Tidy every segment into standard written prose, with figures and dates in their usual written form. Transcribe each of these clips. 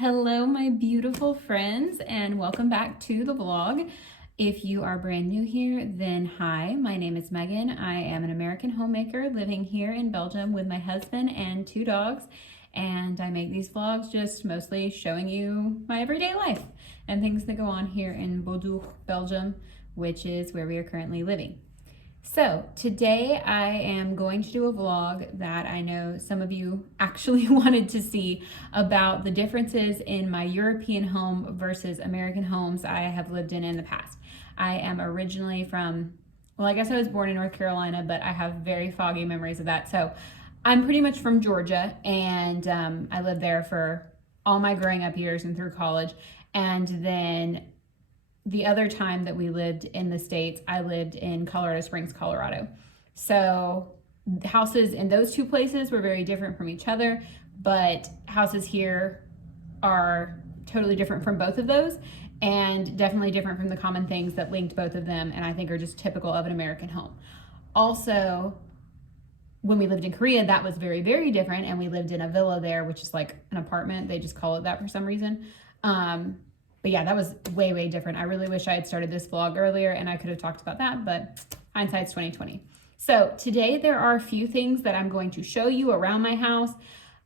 Hello, my beautiful friends, and welcome back to the vlog. If you are brand new here, then hi, my name is Megan. I am an American homemaker living here in Belgium with my husband and 2 dogs, and I make these vlogs just mostly showing you my everyday life and things that go on here in Bordeaux, Belgium, which is where we are currently living. So today I am going to do a vlog that I know some of you actually wanted to see about the differences in my European home versus American homes I have lived in the past. I am originally from, well, I guess I was born in North Carolina, but I have very foggy memories of that. So I'm pretty much from Georgia, and I lived there for all my growing up years and through college. And then the other time that we lived in the States, I lived in Colorado Springs, Colorado. So houses in those two places were very different from each other, but houses here are totally different from both of those, and definitely different from the common things that linked both of them, and I think are just typical of an American home. Also, when we lived in Korea, that was very, very different, and we lived in a villa there, which is like an apartment. They just call it that for some reason. But yeah, that was way, way different. I really wish I had started this vlog earlier and I could have talked about that, but hindsight's 2020. So today there are a few things that I'm going to show you around my house,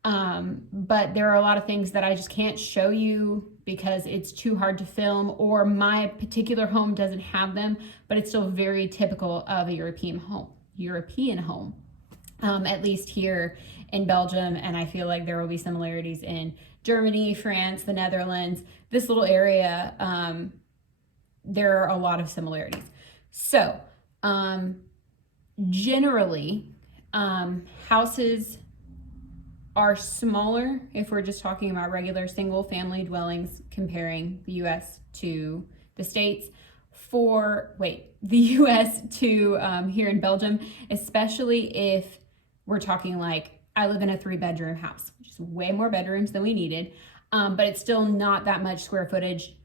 but there are a lot of things that I just can't show you because it's too hard to film, or my particular home doesn't have them, but it's still very typical of a European home, at least here in Belgium, and I feel like there will be similarities in Germany, France, the Netherlands. This little area, there are a lot of similarities. So, generally, houses are smaller if we're just talking about regular single family dwellings, comparing the US to the States. The US to here in Belgium, especially if we're talking like, I live in a 3-bedroom house, which is way more bedrooms than we needed, but it's still not that much square footage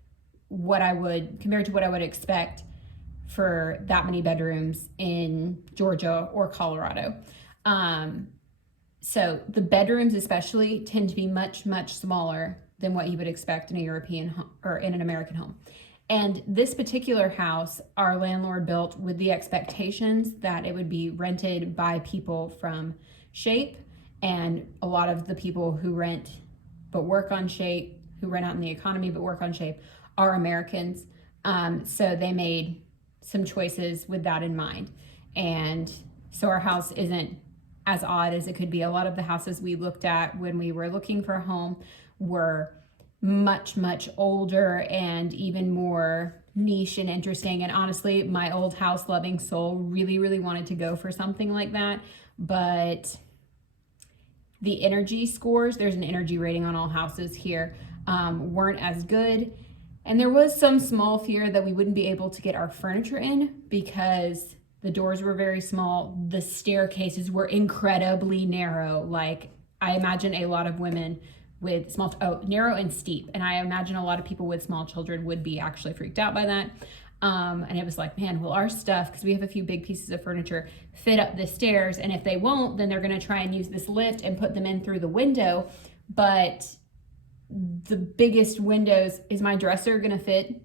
compared to what I would expect for that many bedrooms in Georgia or Colorado. So the bedrooms especially tend to be much, much smaller than what you would expect in a European home or in an American home. And this particular house, our landlord built with the expectations that it would be rented by people from Shape, and a lot of the people who rent but work on Shape, who rent out in the economy but work on Shape, are Americans. So they made some choices with that in mind. And so our house isn't as odd as it could be. A lot of the houses we looked at when we were looking for a home were much, much older and even more niche and interesting. And honestly, my old house loving soul really, really wanted to go for something like that. But the energy scores, there's an energy rating on all houses here, weren't as good. And there was some small fear that we wouldn't be able to get our furniture in because the doors were very small. The staircases were incredibly narrow. Like, I imagine a lot of women with narrow and steep. And I imagine a lot of people with small children would be actually freaked out by that. And it was like, man, will our stuff, because we have a few big pieces of furniture, fit up the stairs? And if they won't, then they're going to try and use this lift and put them in through the window. But the biggest windows, is my dresser going to fit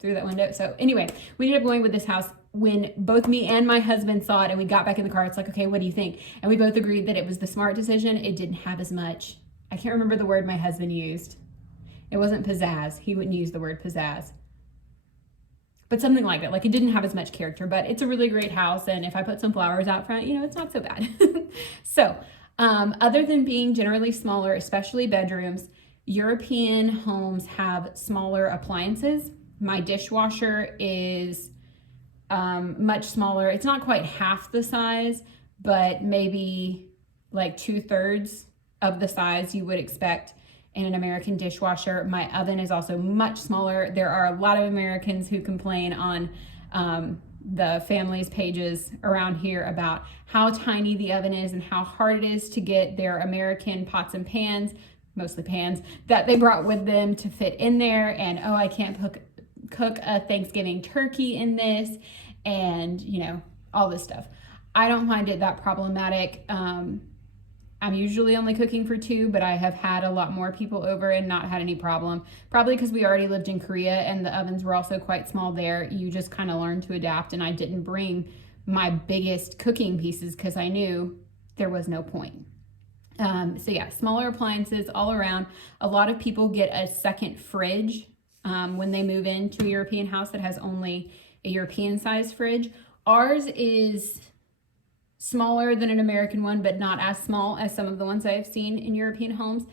through that window? So anyway, we ended up going with this house. When both me and my husband saw it and we got back in the car, it's like, okay, what do you think? And we both agreed that it was the smart decision. It didn't have as much, I can't remember the word my husband used. It wasn't pizzazz. He wouldn't use the word pizzazz, but something like that. Like, it didn't have as much character, but it's a really great house. And if I put some flowers out front, it's not so bad. So other than being generally smaller, especially bedrooms, European homes have smaller appliances. My dishwasher is much smaller. It's not quite half the size, but maybe like 2/3 of the size you would expect in an American dishwasher. My oven is also much smaller. There are a lot of Americans who complain on the families pages around here about how tiny the oven is and how hard it is to get their American pots and pans, mostly pans, that they brought with them to fit in there. And, oh, I can't cook a Thanksgiving turkey in this, and all this stuff. I don't find it that problematic. I'm usually only cooking for 2, but I have had a lot more people over and not had any problem. Probably because we already lived in Korea and the ovens were also quite small there. You just kind of learn to adapt, and I didn't bring my biggest cooking pieces because I knew there was no point. So yeah, smaller appliances all around. A lot of people get a second fridge when they move into a European house that has only a European size fridge. Ours is smaller than an American one, but not as small as some of the ones I have seen in European homes.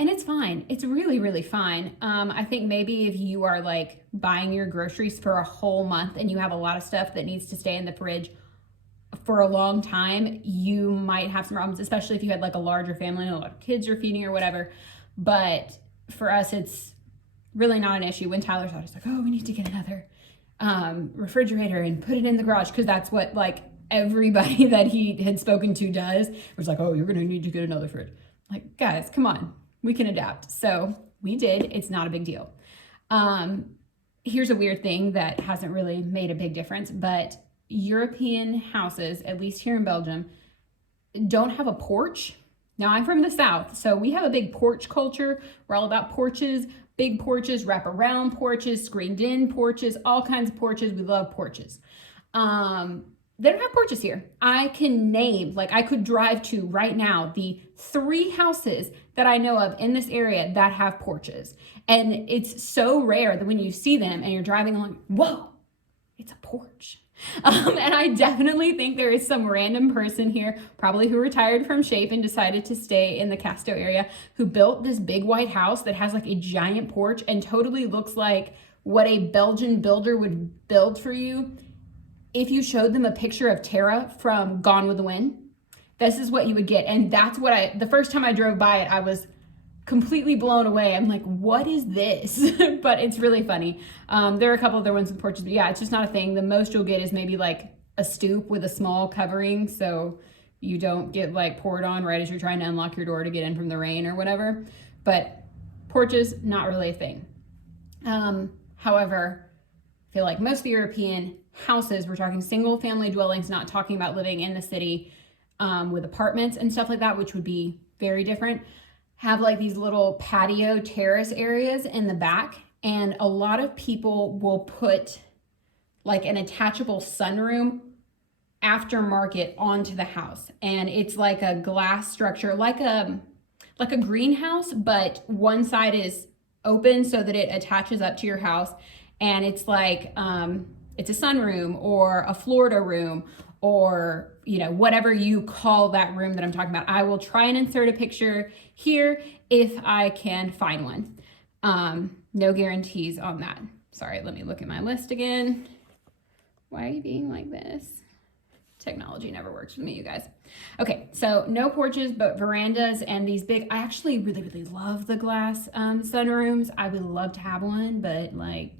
And it's fine. It's really, really fine. I think maybe if you are like buying your groceries for a whole month and you have a lot of stuff that needs to stay in the fridge for a long time, you might have some problems, especially if you had like a larger family and a lot of kids you're feeding or whatever. But for us, it's really not an issue. When Tyler thought, he's like, oh, we need to get another refrigerator and put it in the garage, because that's what like everybody that he had spoken to does. It was like, oh, you're gonna need to get another fridge. Like, guys, come on, we can adapt. So we did. It's not a big deal. Here's a weird thing that hasn't really made a big difference, but European houses, at least here in Belgium, don't have a porch. Now, I'm from the South, so we have a big porch culture. We're all about porches, big porches, wrap-around porches, screened-in porches, all kinds of porches. We love porches. They don't have porches here. I can name, like I could drive to right now, the 3 houses that I know of in this area that have porches. And it's so rare that when you see them and you're driving along, whoa, it's a porch. And I definitely think there is some random person here, probably who retired from Shape and decided to stay in the Casto area, who built this big white house that has like a giant porch and totally looks like what a Belgian builder would build for you if you showed them a picture of Tara from Gone with the Wind. This is what you would get. And that's what the first time I drove by it, I was completely blown away. I'm like, what is this? But it's really funny. There are a couple other ones with porches, but yeah, it's just not a thing. The most you'll get is maybe like a stoop with a small covering, so you don't get like poured on right as you're trying to unlock your door to get in from the rain or whatever. But porches, not really a thing. However, I feel like most of the European houses, we're talking single family dwellings, not talking about living in the city with apartments and stuff like that, which would be very different, have like these little patio terrace areas in the back. And a lot of people will put like an attachable sunroom aftermarket onto the house. And it's like a glass structure, like a greenhouse, but one side is open so that it attaches up to your house. And it's like, it's a sunroom or a Florida room, or, you know, whatever you call that room that I'm talking about. I will try and insert a picture here if I can find one. No guarantees on that. Sorry, let me look at my list again. Why are you being like this? Technology never works with me, you guys. Okay, so no porches, but verandas and these big, I actually really, really love the glass sunrooms. I would love to have one, but like,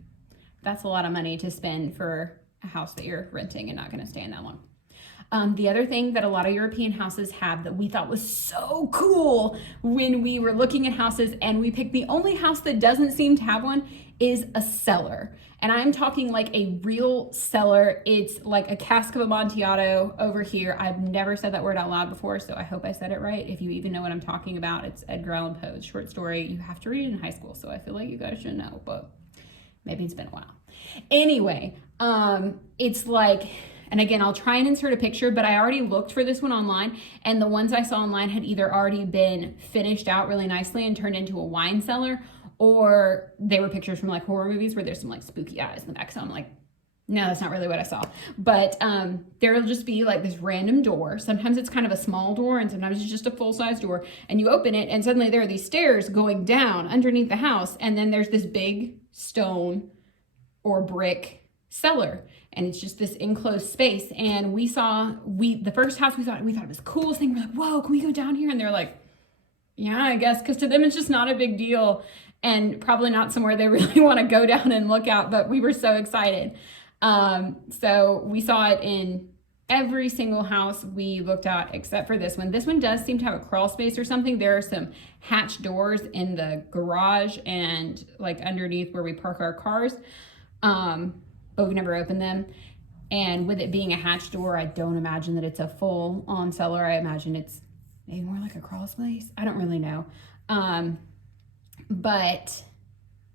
that's a lot of money to spend for a house that you're renting and not going to stay in that long. The other thing that a lot of European houses have that we thought was so cool when we were looking at houses, and we picked the only house that doesn't seem to have one, is a cellar. And I'm talking like a real cellar. It's like a cask of Amontillado over here. I've never said that word out loud before, so I hope I said it right. If you even know what I'm talking about, it's Edgar Allan Poe's short story. You have to read it in high school, so I feel like you guys should know, but maybe it's been a while. Anyway, it's like, and again, I'll try and insert a picture, but I already looked for this one online, and the ones I saw online had either already been finished out really nicely and turned into a wine cellar, or they were pictures from like horror movies where there's some like spooky eyes in the back. So I'm like, no, that's not really what I saw. But there'll just be like this random door. Sometimes it's kind of a small door, and sometimes it's just a full-size door, and you open it and suddenly there are these stairs going down underneath the house, and then there's this big stone or brick cellar, and it's just this enclosed space. And the first house we thought it was the coolest thing. We're like, whoa, can we go down here? And they're like, yeah, I guess, because to them it's just not a big deal, and probably not somewhere they really want to go down and look at, but we were so excited. So we saw it in every single house we looked at except for this one. This one does seem to have a crawl space or something. There are some hatch doors in the garage and like underneath where we park our cars. But we've never opened them. And with it being a hatch door, I don't imagine that it's a full-on cellar. I imagine it's maybe more like a crawl space. I don't really know. But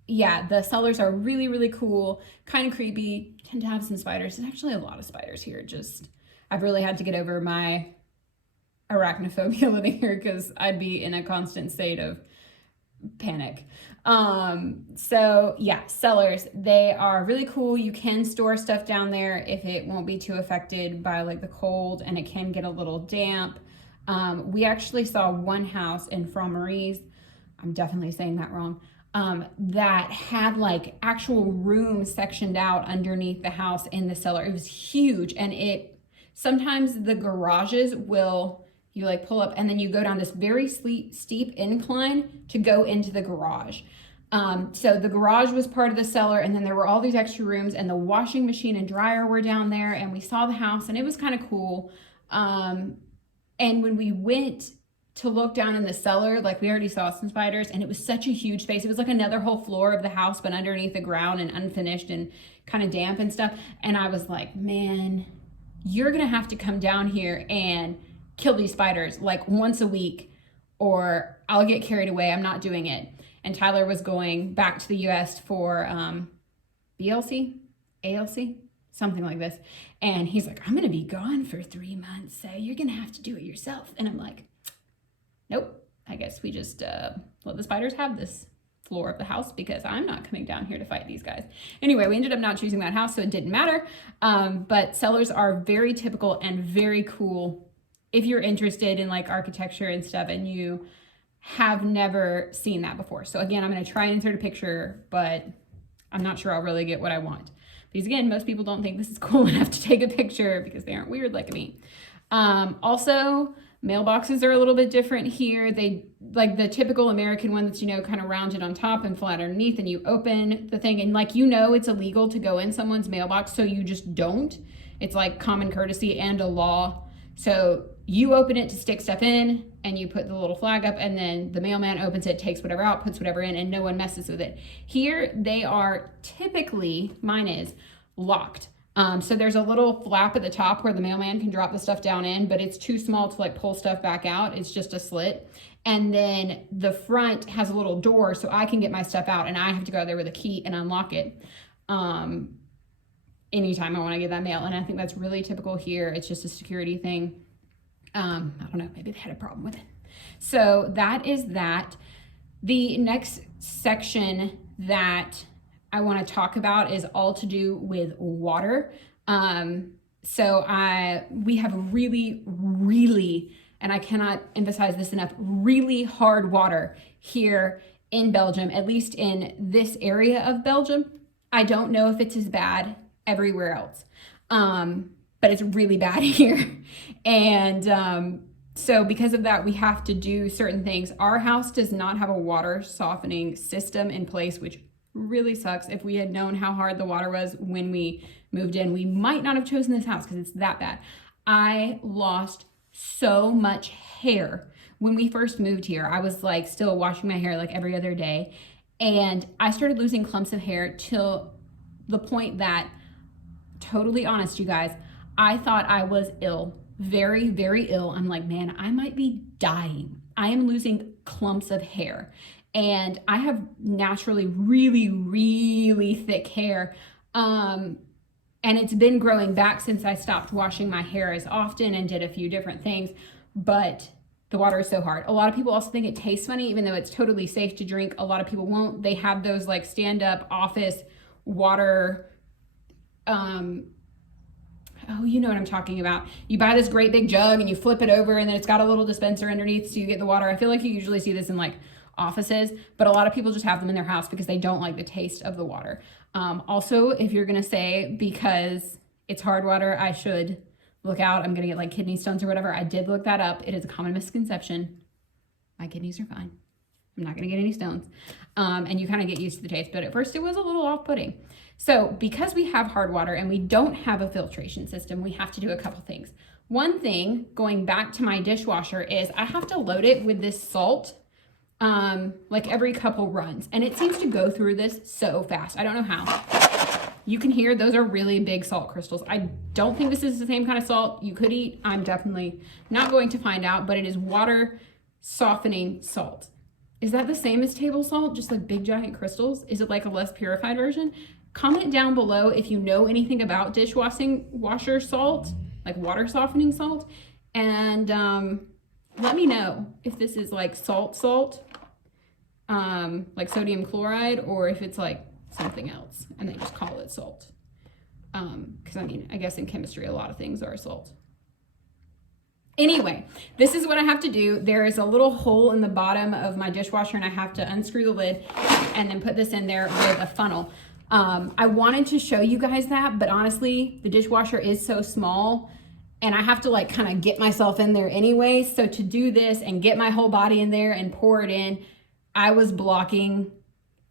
yeah, the cellars are really, really cool, kind of creepy, tend to have some spiders. There's actually a lot of spiders here. Just, I've really had to get over my arachnophobia living here because I'd be in a constant state of panic. So yeah, cellars, they are really cool. You can store stuff down there if it won't be too affected by like the cold, and it can get a little damp. We actually saw one house in Frommeries, I'm definitely saying that wrong, that had like actual rooms sectioned out underneath the house in the cellar. It was huge, and sometimes the garages will, you like pull up and then you go down this very steep incline to go into the garage. So the garage was part of the cellar, and then there were all these extra rooms, and the washing machine and dryer were down there, and we saw the house, and it was kind of cool. And when we went to look down in the cellar, like we already saw some spiders, and it was such a huge space. It was like another whole floor of the house, but underneath the ground and unfinished and kind of damp and stuff. And I was like, man, you're gonna have to come down here and kill these spiders like once a week, or I'll get carried away. I'm not doing it. And Tyler was going back to the US for BLC, ALC, something like this. And he's like, I'm gonna be gone for 3 months, so you're gonna have to do it yourself. And I'm like, nope, I guess we just let the spiders have this floor of the house because I'm not coming down here to fight these guys. Anyway, we ended up not choosing that house, so it didn't matter. But cellars are very typical and very cool if you're interested in like architecture and stuff and you have never seen that before. So again, I'm gonna try and insert a picture, but I'm not sure I'll really get what I want. Because again, most people don't think this is cool enough to take a picture because they aren't weird like me. Also, mailboxes are a little bit different here. They like the typical American one that's, you know, kind of rounded on top and flat underneath, and you open the thing and like, you know, it's illegal to go in someone's mailbox, so you just don't. It's like common courtesy and a law. So you open it to stick stuff in and you put the little flag up, and then the mailman opens it, takes whatever out, puts whatever in, and no one messes with it. Here they are typically, mine is locked. So there's a little flap at the top where the mailman can drop the stuff down in, but it's too small to like pull stuff back out. It's just a slit. And then the front has a little door so I can get my stuff out, and I have to go there with a key and unlock it anytime I want to get that mail. And I think that's really typical here. It's just a security thing. I don't know, maybe they had a problem with it. So that is that. The next section that I want to talk about is all to do with water. We have really, and I cannot emphasize this enough, really hard water here in Belgium, at least in this area of Belgium. I don't know if it's as bad everywhere else, but it's really bad here. And so because of that, we have to do certain things. Our house does not have a water softening system in place, which really sucks. If we had known how hard the water was when we moved in, we might not have chosen this house because it's that bad. I lost so much hair when we first moved here. I was like still washing my hair like every other day, and I started losing clumps of hair till the point that, totally honest, you guys, I thought I was ill, very, very ill. I'm like, man, I might be dying. I am losing clumps of hair. And I have naturally really, really thick hair. And it's been growing back since I stopped washing my hair as often and did a few different things. But the water is so hard. A lot of people also think it tastes funny, even though it's totally safe to drink. A lot of people won't. They have those like stand-up office water, oh, you know what I'm talking about. You buy this great big jug and you flip it over, and then it's got a little dispenser underneath so you get the water. I feel like you usually see this in like offices, but a lot of people just have them in their house because they don't like the taste of the water. Also, if you're gonna say because it's hard water, I should look out, I'm gonna get like kidney stones or whatever, I did look that up. It is a common misconception. My kidneys are fine. I'm not gonna get any stones. And you kind of get used to the taste, but at first it was a little off-putting. So because we have hard water and we don't have a filtration system, we have to do a couple things. One thing, going back to my dishwasher, is I have to load it with this salt like every couple runs, and it seems to go through this so fast. I don't know how. You can hear those are really big salt crystals. I don't think this is the same kind of salt you could eat. I'm definitely not going to find out, but it is water softening salt. Is that the same as table salt, just like big giant crystals? Is it like a less purified version? Comment down below if you know anything about washer salt, like water softening salt, and let me know if this is like salt, like sodium chloride, or if it's like something else and they just call it salt. Because I mean, I guess in chemistry a lot of things are salt. Anyway, this is what I have to do. There is a little hole in the bottom of my dishwasher and I have to unscrew the lid and then put this in there with a funnel. I wanted to show you guys that, but honestly, the dishwasher is so small and I have to like kind of get myself in there anyway. So to do this and get my whole body in there and pour it in, I was blocking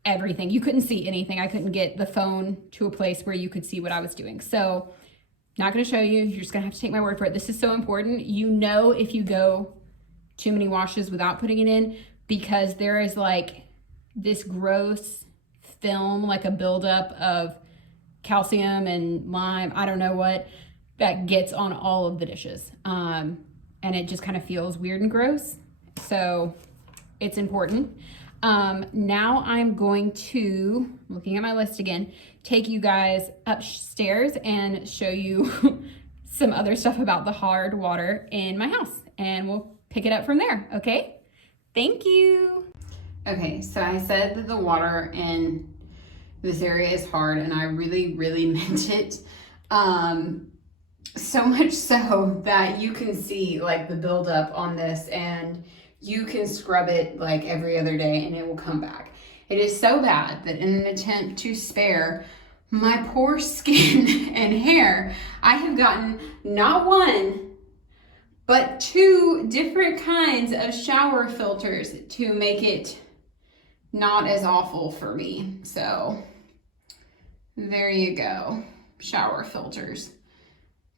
everything. You couldn't see anything. I couldn't get the phone to a place where you could see what I was doing. So not going to show you. You're just going to have to take my word for it. This is so important. You know if you go too many washes without putting it in, because there is like this gross film, like a buildup of calcium and lime, I don't know what, that gets on all of the dishes. And it just kind of feels weird and gross. So it's important. Now I'm going to, looking at my list again, take you guys upstairs and show you some other stuff about the hard water in my house, and we'll pick it up from there. Okay, thank you. Okay, so I said that the water in this area is hard, and I really meant it. So much so that you can see like the buildup on this, and you can scrub it like every other day and it will come back. It is so bad that in an attempt to spare my poor skin and hair, I have gotten not one, but 2 different kinds of shower filters to make it not as awful for me. So there you go, shower filters.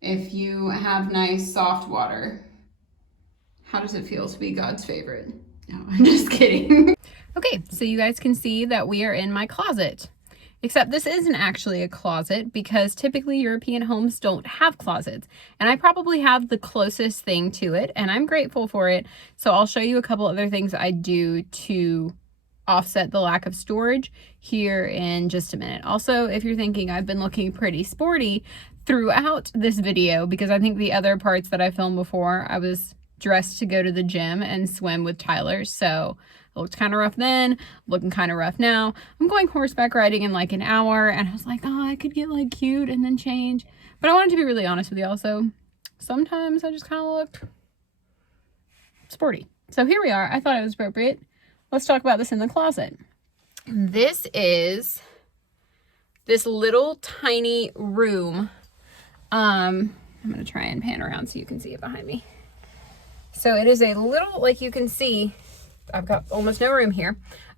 If you have nice soft water, how does it feel to be God's favorite? No, I'm just kidding. Okay, so you guys can see that we are in my closet. Except this isn't actually a closet, because typically European homes don't have closets. And I probably have the closest thing to it, and I'm grateful for it. So I'll show you a couple other things I do to offset the lack of storage here in just a minute. Also, if you're thinking I've been looking pretty sporty throughout this video, because I think the other parts that I filmed before, I was dressed to go to the gym and swim with Tyler. So it looked kind of rough then, looking kind of rough now. I'm going horseback riding in like an hour, and I was like, oh, I could get like cute and then change. But I wanted to be really honest with you also. Sometimes I just kind of looked sporty. So here we are. I thought it was appropriate. Let's talk about this in the closet. This is this little tiny room. I'm going to try and pan around so you can see it behind me. So it is a little, like you can see, I've got almost no room here.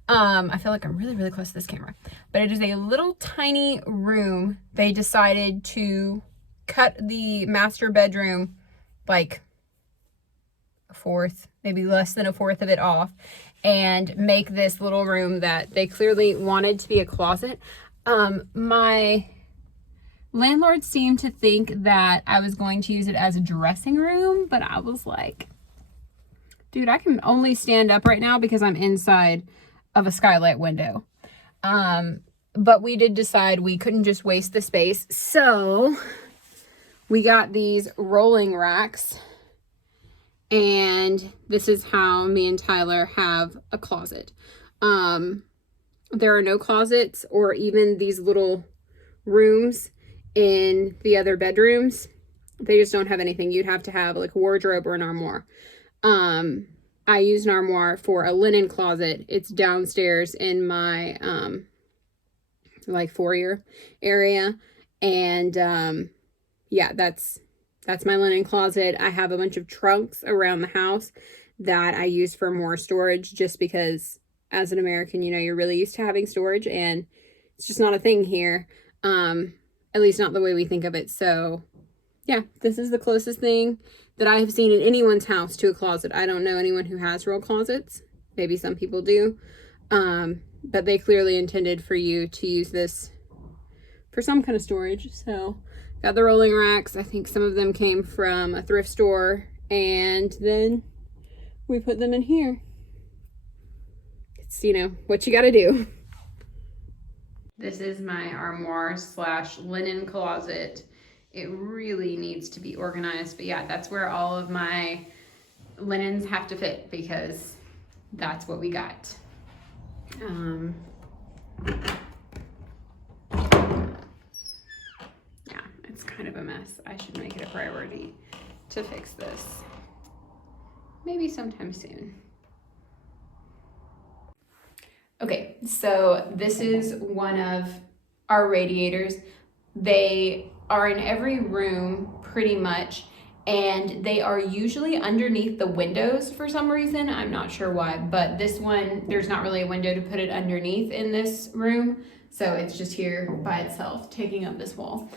I feel like I'm really close to this camera, but it is a little tiny room. They decided to cut the master bedroom like a fourth, maybe less than a fourth of it off, and make this little room that they clearly wanted to be a closet. My landlord seemed to think that I was going to use it as a dressing room, but I was like, dude, I can only stand up right now because I'm inside of a skylight window. But we did decide we couldn't just waste the space. So we got these rolling racks, and this is how me and Tyler have a closet. There are no closets or even these little rooms in the other bedrooms. They just don't have anything. You'd have to have like a wardrobe or an armoire. I use an armoire for a linen closet. It's downstairs in my like foyer area, and yeah, that's my linen closet. I have a bunch of trunks around the house that I use for more storage, just because as an American, you know, you're really used to having storage, and it's just not a thing here. At least not the way we think of it. So yeah, this is the closest thing that I have seen in anyone's house to a closet. I don't know anyone who has real closets. Maybe some people do. But they clearly intended for you to use this for some kind of storage. So got the rolling racks. I think some of them came from a thrift store, and then we put them in here. It's, you know, what you got to do. This is my armoire slash linen closet. It really needs to be organized, but yeah, that's where all of my linens have to fit because that's what we got. Yeah, it's kind of a mess. I should make it a priority to fix this. Maybe sometime soon. Okay, so this is one of our radiators. They are in every room pretty much, and they are usually underneath the windows for some reason. I'm not sure why, but this one, there's not really a window to put it underneath in this room. So it's just here by itself, taking up this wall.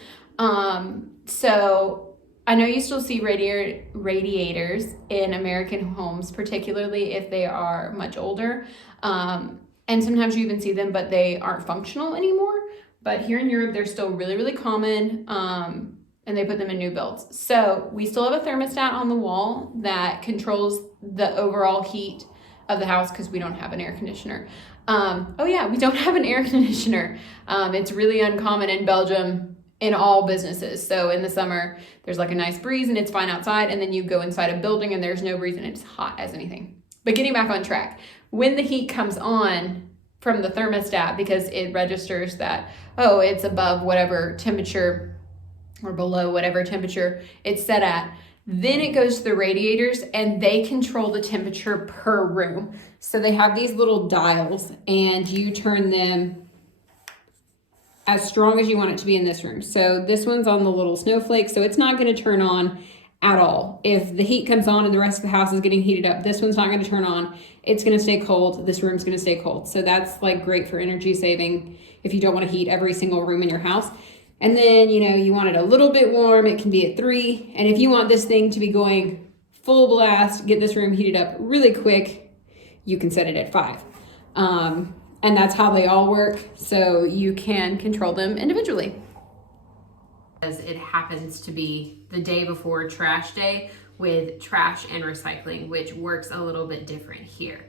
So I know you still see radiators in American homes, particularly if they are much older. And sometimes you even see them, but they aren't functional anymore. But here in Europe, they're still really, really common. And they put them in new builds. So we still have a thermostat on the wall that controls the overall heat of the house because we don't have an air conditioner. Oh yeah, we don't have an air conditioner. It's really uncommon in Belgium in all businesses. So in the summer, there's like a nice breeze and it's fine outside, and then you go inside a building and there's no breeze and it's hot as anything. But getting back on track, when the heat comes on from the thermostat, because it registers that, oh, it's above whatever temperature or below whatever temperature it's set at, then it goes to the radiators and they control the temperature per room. So they have these little dials and you turn them as strong as you want it to be in this room. So this one's on the little snowflake, so it's not going to turn on at all. If the heat comes on and the rest of the house is getting heated up, this one's not going to turn on. It's going to stay cold. This room's going to stay cold. So that's like great for energy saving if you don't want to heat every single room in your house. And then, you know, you want it a little bit warm, it can be at 3. And if you want this thing to be going full blast, get this room heated up really quick, you can set it at 5. And that's how they all work. So you can control them individually. As it happens to be the day before trash day with trash and recycling, which works a little bit different here.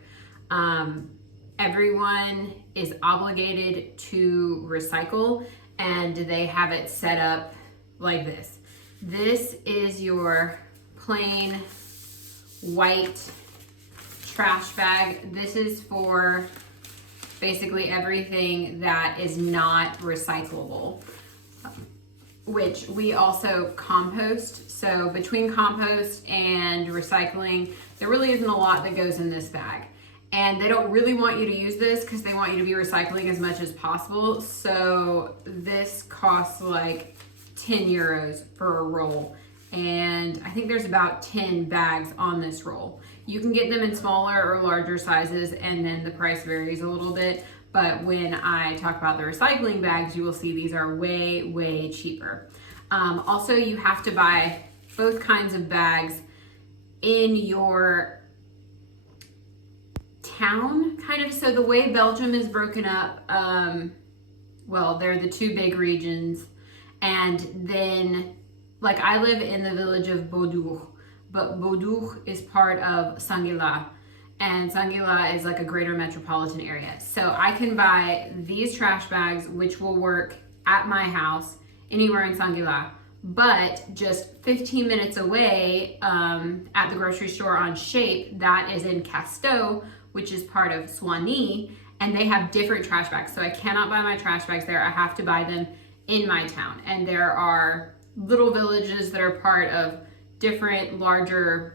Everyone is obligated to recycle, and they have it set up like this. This is your plain white trash bag. This is for basically everything that is not recyclable, which we also compost. So between compost and recycling, there really isn't a lot that goes in this bag. And they don't really want you to use this because they want you to be recycling as much as possible. So this costs like 10 euros for a roll. And I think there's about 10 bags on this roll. You can get them in smaller or larger sizes, and then the price varies a little bit. But when I talk about the recycling bags, you will see these are way, way cheaper. Also, you have to buy both kinds of bags in your town, kind of. So the way Belgium is broken up, well, there are the 2 big regions, and then like I live in the village of Bordeaux, but Bordeaux is part of Sanguila, and Sanguila is like a greater metropolitan area. So I can buy these trash bags, which will work at my house anywhere in Sanguila, but just 15 minutes away at the grocery store on Shape, that is in Casteau, which is part of Soigny, and they have different trash bags. So I cannot buy my trash bags there. I have to buy them in my town. And there are little villages that are part of different larger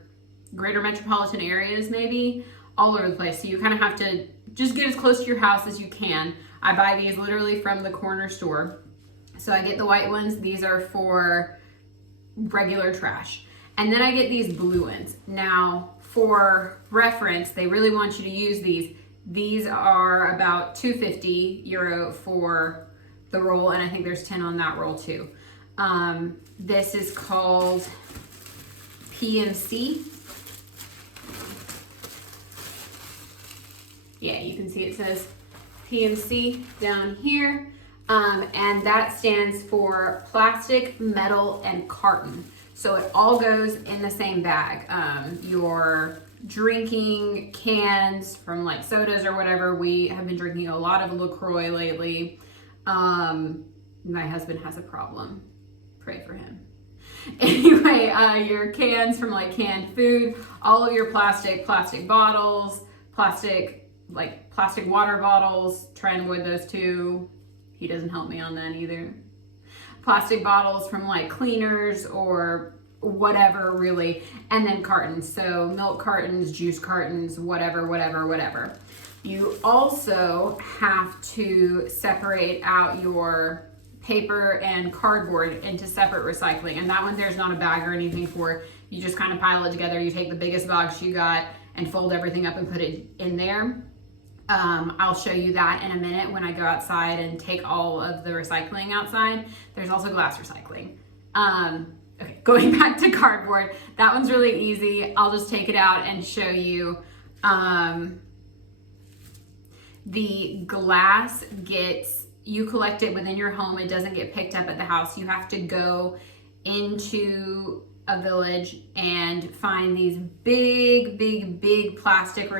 greater metropolitan areas, maybe all over the place. So you kind of have to just get as close to your house as you can. I buy these literally from the corner store. So I get the white ones. These are for regular trash. And then I get these blue ones. Now, for reference, they really want you to use these. These are about 250 euro for the roll, and I think there's 10 on that roll too. This is called PMC. Yeah, you can see it says PMC down here. And that stands for plastic, metal, and carton. So it all goes in the same bag. Your drinking cans from like sodas or whatever. We have been drinking a lot of LaCroix lately. My husband has a problem. Pray for him. Anyway, your cans from like canned food, all of your plastic bottles, plastic water bottles, try and avoid those too. He doesn't help me on that either. Plastic bottles from like cleaners or whatever really, and then cartons. So milk cartons, juice cartons, whatever. You also have to separate out your paper and cardboard into separate recycling, and that one there's not a bag or anything for. You just kind of pile it together. You take the biggest box you got and fold everything up and put it in there. I'll show you that in a minute when I go outside and take all of the recycling outside. There's also glass recycling. Okay, going back to cardboard, that one's really easy. I'll just take it out and show you. The glass you collect it within your home. It doesn't get picked up at the house. You have to go into a village and find these big plastic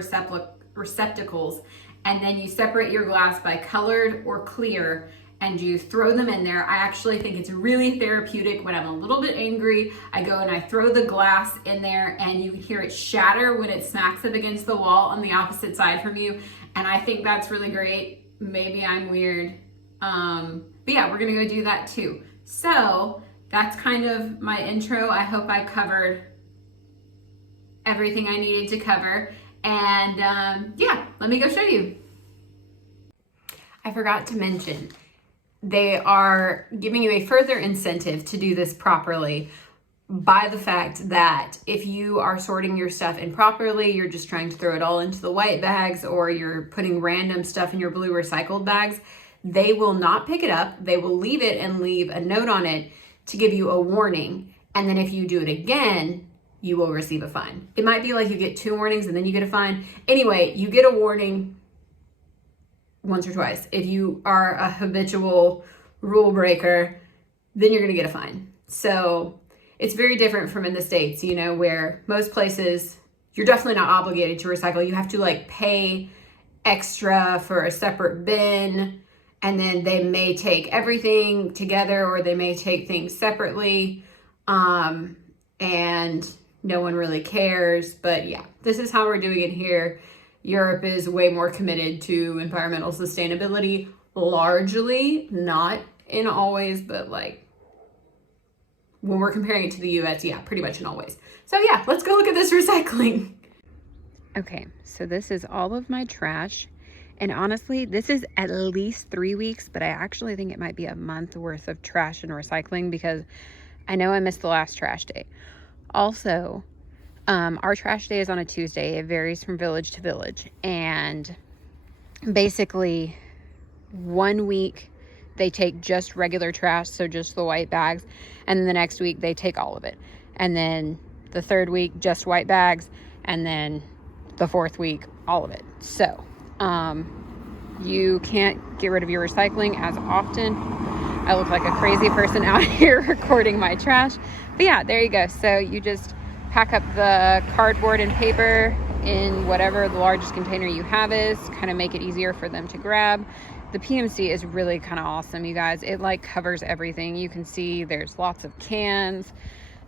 receptacles, and then you separate your glass by colored or clear, and you throw them in there. I actually think it's really therapeutic. When I'm a little bit angry, I go and I throw the glass in there, and you can hear it shatter when it smacks up against the wall on the opposite side from you, and I think that's really great. Maybe I'm weird, but yeah, we're gonna go do that too. So that's kind of my intro. I hope I covered everything I needed to cover. And yeah, let me go show you. I forgot to mention, they are giving you a further incentive to do this properly by the fact that if you are sorting your stuff improperly, you're just trying to throw it all into the white bags, or you're putting random stuff in your blue recycled bags, they will not pick it up. They will leave it and leave a note on it to give you a warning. And then if you do it again, you will receive a fine. It might be like you get 2 warnings and then you get a fine. Anyway, you get a warning once or twice. If you are a habitual rule breaker, then you're gonna get a fine. So it's very different from in the States, you know, where most places, you're definitely not obligated to recycle. You have to like pay extra for a separate bin, and then they may take everything together, or they may take things separately, and no one really cares. But yeah, this is how we're doing it here. Europe is way more committed to environmental sustainability, largely, not in always, but like when we're comparing it to the US, yeah, pretty much in all ways. So yeah, let's go look at this recycling. Okay, so this is all of my trash. And honestly, this is at least 3 weeks, but I actually think it might be a month worth of trash and recycling, because I know I missed the last trash day. Also, our trash day is on a Tuesday. It varies from village to village. And basically, 1 week they take just regular trash, so just the white bags. And then the next week they take all of it. And then the third week, just white bags. And then the fourth week, all of it. So you can't get rid of your recycling as often. I look like a crazy person out here recording my trash. But yeah, there you go. So you just pack up the cardboard and paper in whatever the largest container you have is, kind of make it easier for them to grab. The PMC is really kind of awesome, you guys. It like covers everything. You can see there's lots of cans.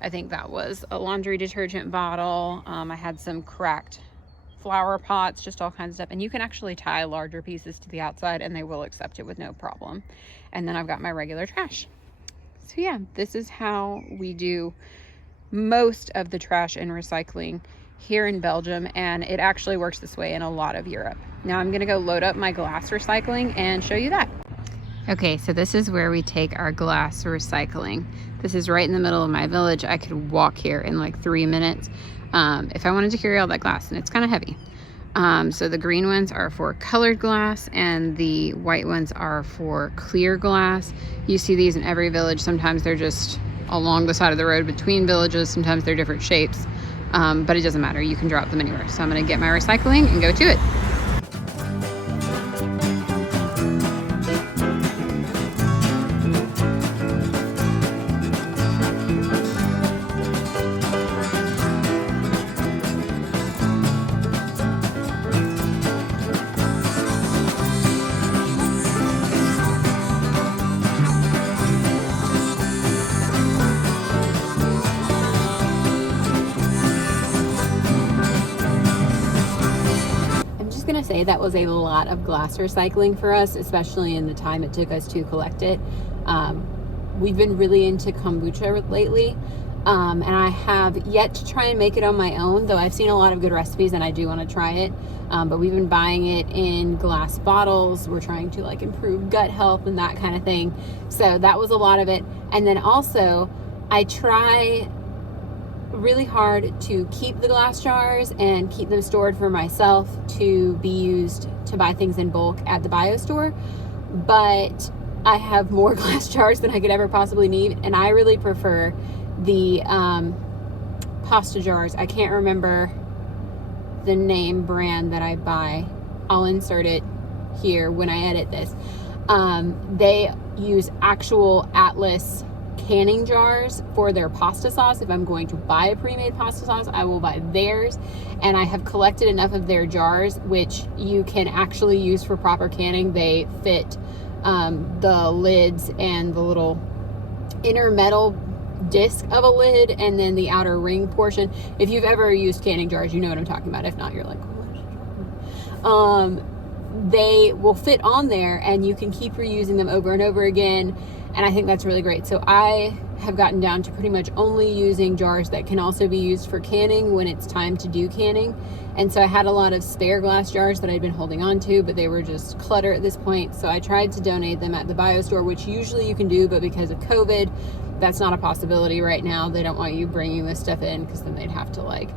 I think that was a laundry detergent bottle. I had some cracked flower pots, just all kinds of stuff. And you can actually tie larger pieces to the outside and they will accept it with no problem. And then I've got my regular trash. So yeah, this is how we do most of the trash and recycling here in Belgium, and it actually works this way in a lot of Europe. Now I'm gonna go load up my glass recycling and show you that. Okay, so this is where we take our glass recycling. This is right in the middle of my village. I could walk here in like 3 minutes if I wanted to carry all that glass, and it's kind of heavy. So the green ones are for colored glass and the white ones are for clear glass. You see these in every village. Sometimes they're just along the side of the road between villages. Sometimes they're different shapes, but it doesn't matter. You can drop them anywhere. So I'm gonna get my recycling and go to it. say that was a lot of glass recycling for us, especially in the time it took us to collect it. We've been really into kombucha lately, and I have yet to try and make it on my own, though I've seen a lot of good recipes and I do want to try it. But we've been buying it in glass bottles. We're trying to like improve gut health and that kind of thing. So that was a lot of it. And then also I try really hard to keep the glass jars and keep them stored for myself to be used to buy things in bulk at the bio store. But I have more glass jars than I could ever possibly need, and I really prefer the pasta jars. I can't remember the name brand that I buy. I'll insert it here when I edit this. They use actual Atlas canning jars for their pasta sauce. If I'm going to buy a pre-made pasta sauce, I will buy theirs, and I have collected enough of their jars which you can actually use for proper canning. They fit the lids and the little inner metal disc of a lid and then the outer ring portion. If you've ever used canning jars, you know what I'm talking about. If not, you're like, they will fit on there and you can keep reusing them over and over again, and I think that's really great. So I have gotten down to pretty much only using jars that can also be used for canning when it's time to do canning. And so I had a lot of spare glass jars that I'd been holding on to, but they were just clutter at this point. So I tried to donate them at the bio store, which usually you can do, but because of COVID, that's not a possibility right now. They don't want you bringing this stuff in because then they'd have to like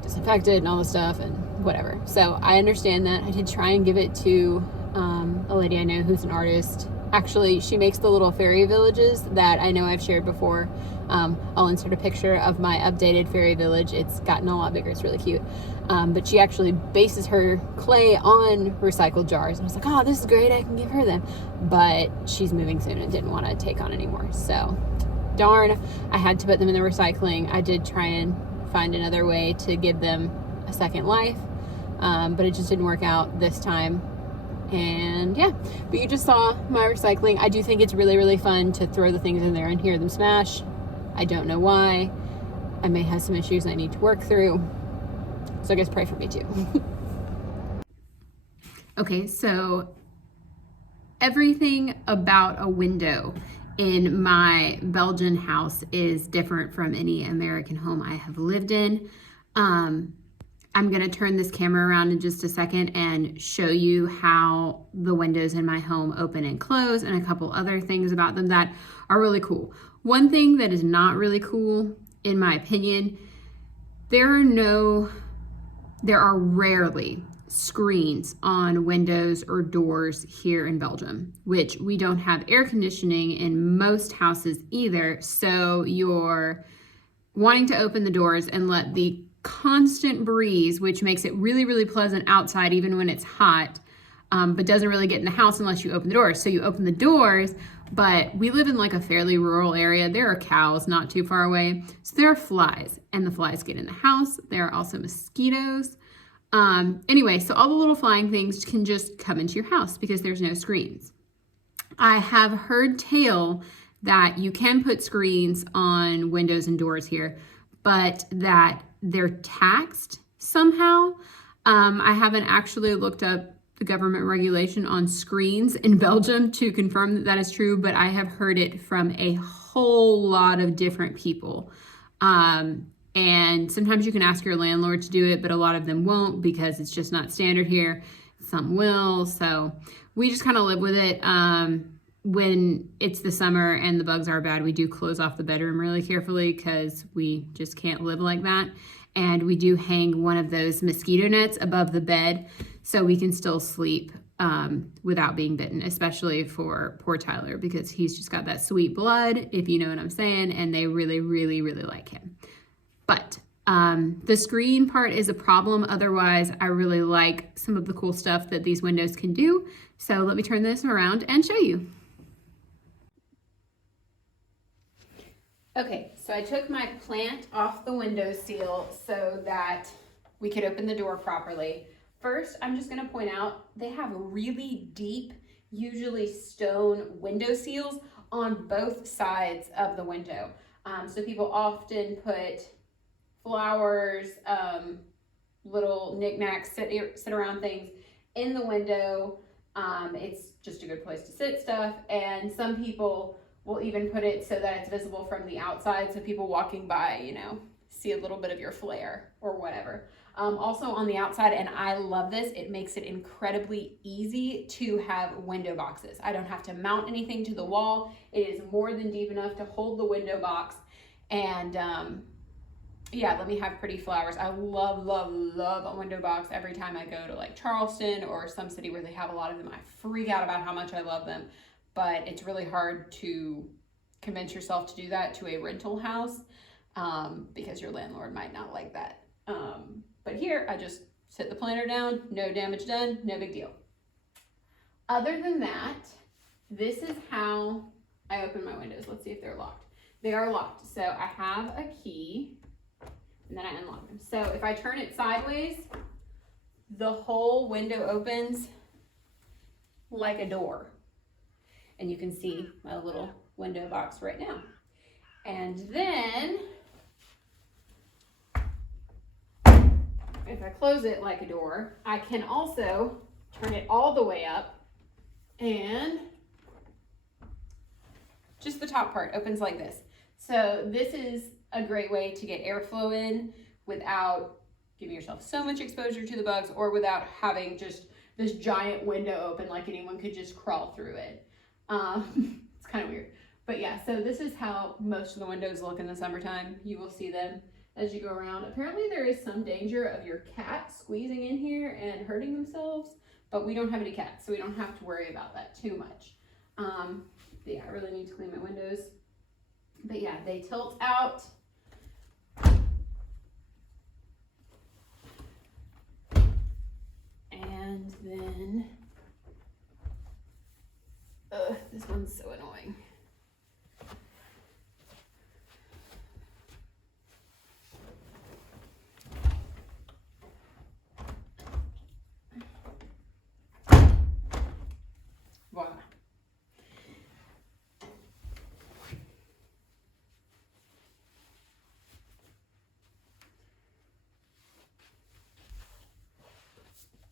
disinfect it and all this stuff and whatever. So I understand that. I did try and give it to a lady I know who's an artist. Actually, she makes the little fairy villages that I know I've shared before. I'll insert a picture of my updated fairy village. It's gotten a lot bigger. It's really cute. But she actually bases her clay on recycled jars. And I was like, oh, this is great. I can give her them. But she's moving soon and didn't want to take on anymore. So darn, I had to put them in the recycling. I did try and find another way to give them a second life, but it just didn't work out this time. And yeah, but you just saw my recycling. I do think it's really, really fun to throw the things in there and hear them smash. I don't know why. I may have some issues I need to work through. So I guess pray for me too. Okay, so everything about a window in my Belgian house is different from any American home I have lived in. I'm gonna turn this camera around in just a second and show you how the windows in my home open and close and a couple other things about them that are really cool. One thing that is not really cool, in my opinion, there are rarely screens on windows or doors here in Belgium, which we don't have air conditioning in most houses either. So you're wanting to open the doors and let the constant breeze, which makes it really, really pleasant outside even when it's hot, but doesn't really get in the house unless you open the doors. So you open the doors, but we live in like a fairly rural area. There are cows not too far away. So there are flies, and the flies get in the house. There are also mosquitoes. Anyway, so all the little flying things can just come into your house because there's no screens. I have heard tale that you can put screens on windows and doors here, but that they're taxed somehow. I haven't actually looked up the government regulation on screens in Belgium to confirm that that is true, but I have heard it from a whole lot of different people. And sometimes you can ask your landlord to do it, but a lot of them won't because it's just not standard here. Some will, so we just kind of live with it. When it's the summer and the bugs are bad, we do close off the bedroom really carefully because we just can't live like that. And we do hang one of those mosquito nets above the bed so we can still sleep without being bitten, especially for poor Tyler because he's just got that sweet blood, if you know what I'm saying, and they really, really, really like him. But the screen part is a problem. Otherwise, I really like some of the cool stuff that these windows can do. So let me turn this around and show you. Okay, so I took my plant off the window seal so that we could open the door properly. First, I'm just gonna point out, they have really deep, usually stone window seals on both sides of the window. So people often put flowers, little knickknacks, sit around things in the window. It's just a good place to sit stuff. And some people will even put it so that it's visible from the outside, so people walking by, you know, see a little bit of your flair or whatever. Also on the outside, and I love this, it makes it incredibly easy to have window boxes. I don't have to mount anything to the wall. It is more than deep enough to hold the window box. And yeah, let me have pretty flowers. I love, love, love a window box. Every time I go to like Charleston or some city where they have a lot of them, I freak out about how much I love them. But it's really hard to convince yourself to do that to a rental house because your landlord might not like that. But here, I just sit the planter down, no damage done, no big deal. Other than that, this is how I open my windows. Let's see if they're locked. They are locked. So I have a key, and then I unlock them. So if I turn it sideways, the whole window opens like a door. And you can see my little window box right now. And then if I close it like a door, I can also turn it all the way up, and just the top part opens like this. So this is a great way to get airflow in without giving yourself so much exposure to the bugs, or without having just this giant window open like anyone could just crawl through it. It's kind of weird. But yeah, so this is how most of the windows look in the summertime. You will see them as you go around. Apparently there is some danger of your cat squeezing in here and hurting themselves, but we don't have any cats, so we don't have to worry about that too much. But yeah, I really need to clean my windows. But yeah, they tilt out. And then, this one's so annoying. Voila.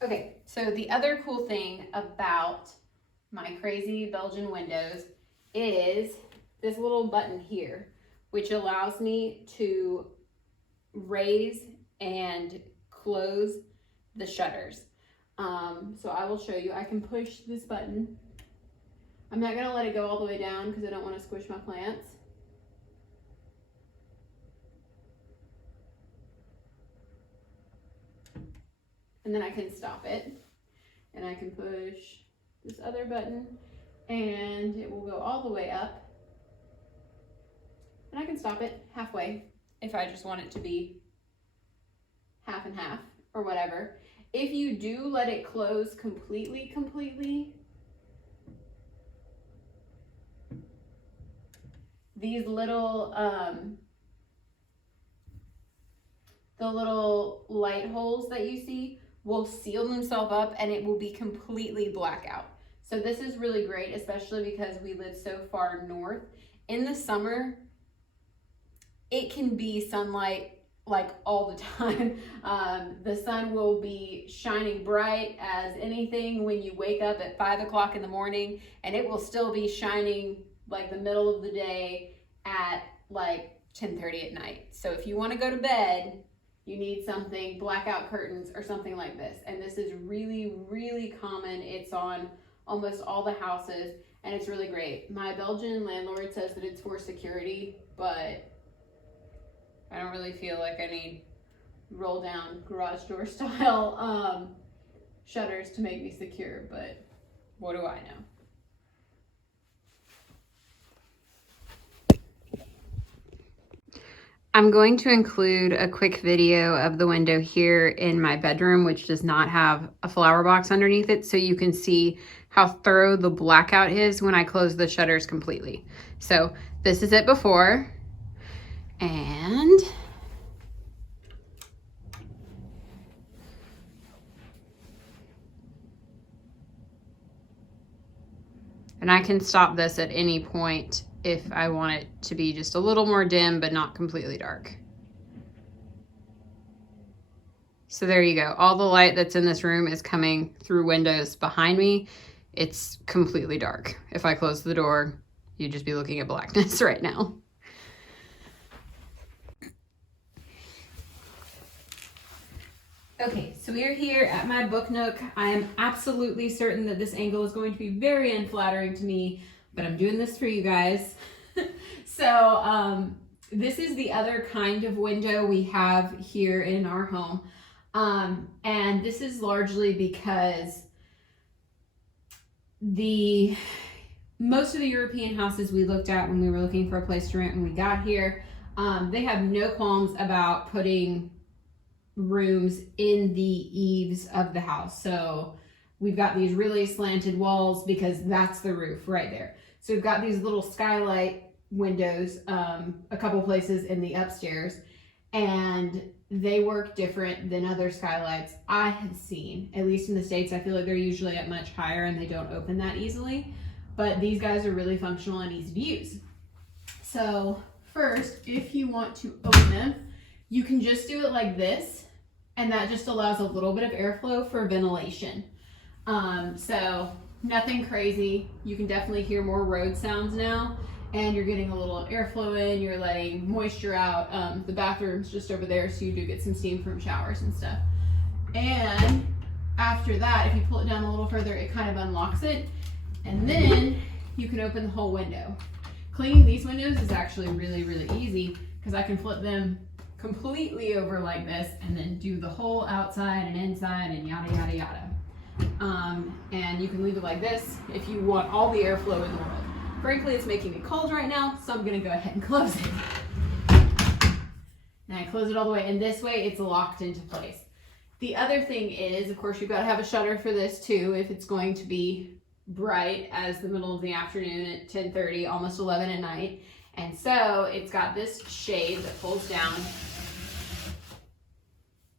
Okay, so the other cool thing about my crazy Belgian windows is this little button here, which allows me to raise and close the shutters. So I will show you. I can push this button. I'm not gonna let it go all the way down because I don't want to squish my plants. And then I can stop it, and I can push this other button, and it will go all the way up, and I can stop it halfway if I just want it to be half and half or whatever. If you do let it close completely, these little the little light holes that you see will seal themselves up, and it will be completely blackout. So this is really great, especially because we live so far north. In the summer, it can be sunlight like all the time. The sun will be shining bright as anything when you wake up at 5 o'clock in the morning, and it will still be shining like the middle of the day at like 10:30 at night. So if you want to go to bed, you need something, blackout curtains or something like this. And this is really, really common. It's on almost all the houses, and it's really great. My Belgian landlord says that it's for security, but I don't really feel like I need roll down garage door style shutters to make me secure, but what do I know? I'm going to include a quick video of the window here in my bedroom, which does not have a flower box underneath it, so you can see how thorough the blackout is when I close the shutters completely. So this is it before, and I can stop this at any point if I want it to be just a little more dim, but not completely dark. So there you go. All the light that's in this room is coming through windows behind me. It's completely dark. If I close the door, you'd just be looking at blackness right now. Okay, so we are here at my book nook. I am absolutely certain that this angle is going to be very unflattering to me, but I'm doing this for you guys. So this is the other kind of window we have here in our home. And this is largely because most of the European houses we looked at when we were looking for a place to rent when we got here, they have no qualms about putting rooms in the eaves of the house. So we've got these really slanted walls because that's the roof right there. So we've got these little skylight windows, a couple places in the upstairs, and they work different than other skylights I have seen. At least in the States, I feel like they're usually at much higher and they don't open that easily. But these guys are really functional and easy to use. So first, if you want to open them, you can just do it like this, and that just allows a little bit of airflow for ventilation. So nothing crazy. You can definitely hear more road sounds now, and you're getting a little airflow in, you're letting moisture out. The bathroom's just over there, so you do get some steam from showers and stuff. And after that, if you pull it down a little further, it kind of unlocks it, and then you can open the whole window. Cleaning these windows is actually really, really easy because I can flip them completely over like this and then do the whole outside and inside and yada, yada, yada. And you can leave it like this if you want all the airflow in the world. Frankly, it's making me cold right now, so I'm gonna go ahead and close it. And I close it all the way, and this way it's locked into place. The other thing is, of course, you've got to have a shutter for this too if it's going to be bright as the middle of the afternoon at 10:30, almost 11 at night. And so it's got this shade that pulls down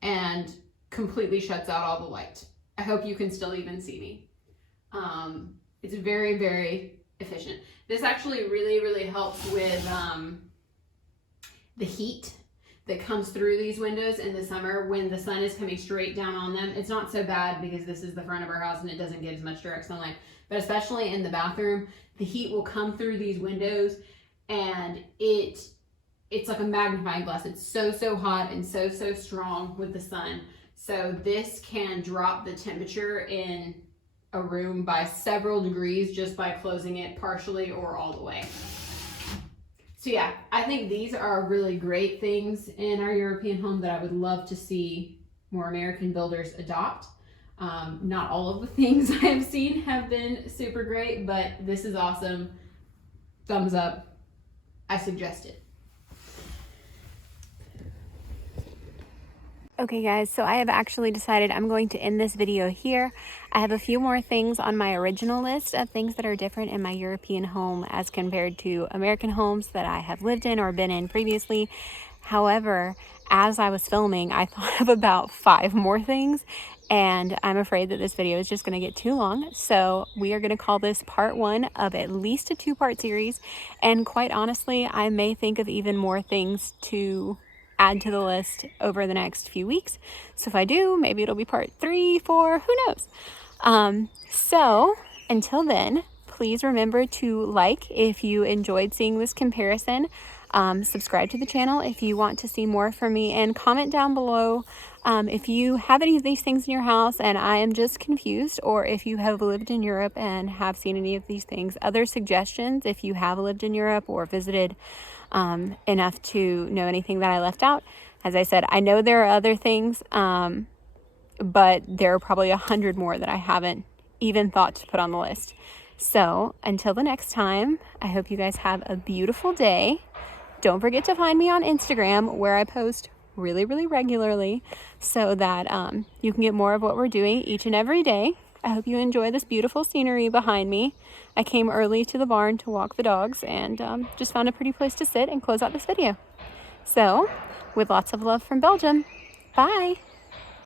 and completely shuts out all the light. I hope you can still even see me. It's very, very efficient. This actually really, really helps with the heat that comes through these windows in the summer when the sun is coming straight down on them. It's not so bad because this is the front of our house and it doesn't get as much direct sunlight, but especially in the bathroom, the heat will come through these windows and it's like a magnifying glass. It's so hot and so strong with the sun. So this can drop the temperature in a room by several degrees just by closing it partially or all the way. So yeah, I think these are really great things in our European home that I would love to see more American builders adopt. Not all of the things I have seen have been super great, but this is awesome. Thumbs up. I suggest it. Okay guys, so I have actually decided I'm going to end this video here. I have a few more things on my original list of things that are different in my European home as compared to American homes that I have lived in or been in previously. However, as I was filming, I thought of about 5 more things, and I'm afraid that this video is just going to get too long. So we are going to call this part 1 of at least a 2-part series. And quite honestly, I may think of even more things to add to the list over the next few weeks. So if I do, maybe it'll be part 3, 4, who knows? So until then, please remember to like if you enjoyed seeing this comparison. Subscribe to the channel if you want to see more from me, and comment down below if you have any of these things in your house and I am just confused, or if you have lived in Europe and have seen any of these things. Other suggestions if you have lived in Europe or visited enough to know anything that I left out. As I said, I know there are other things, but there are probably 100 more that I haven't even thought to put on the list. So until the next time, I hope you guys have a beautiful day. Don't forget to find me on Instagram, where I post really regularly, so that you can get more of what we're doing each and every day. I hope you enjoy this beautiful scenery behind me. I came early to the barn to walk the dogs and just found a pretty place to sit and close out this video. So, with lots of love from Belgium, bye!